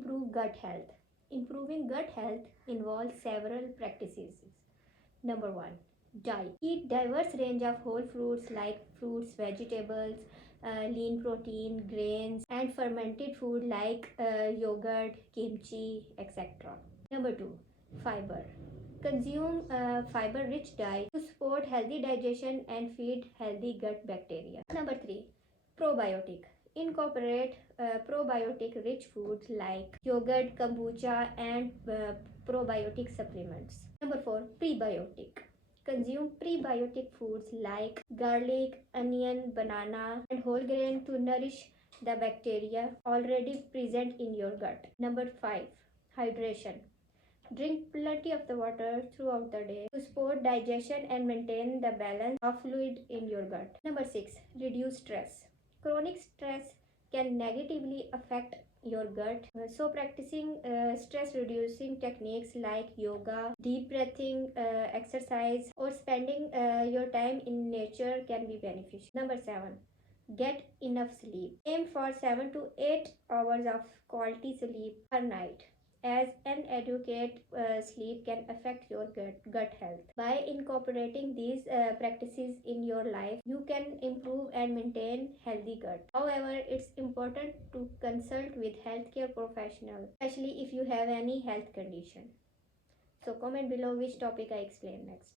improve gut health? Improving gut health involves several practices. Number 1, diet. Eat diverse range of whole fruits like fruits, vegetables, lean protein, grains, and fermented food like yogurt, kimchi, etc. Number 2, fiber. Consume fiber-rich diet to support healthy digestion and feed healthy gut bacteria. Number 3, probiotic. Incorporate probiotic-rich foods like yogurt, kombucha, and probiotic supplements. Number 4, prebiotic. Consume prebiotic foods like garlic, onion, banana, and whole grain to nourish the bacteria already present in your gut. Number 5, hydration. Drink plenty of the water throughout the day to support digestion and maintain the balance of fluid in your gut. Number 6, reduce stress. Chronic stress can negatively affect your gut. So practicing stress reducing techniques like yoga, deep breathing exercise, or spending your time in nature can be beneficial. Number 7, get enough sleep. Aim for 7 to 8 hours of quality sleep per night, as inadequate sleep can affect your gut health. By incorporating these practices in your life, you can improve and maintain healthy gut. However, it's important to consult with healthcare professionals, especially if you have any health condition. So comment below which topic I explain next.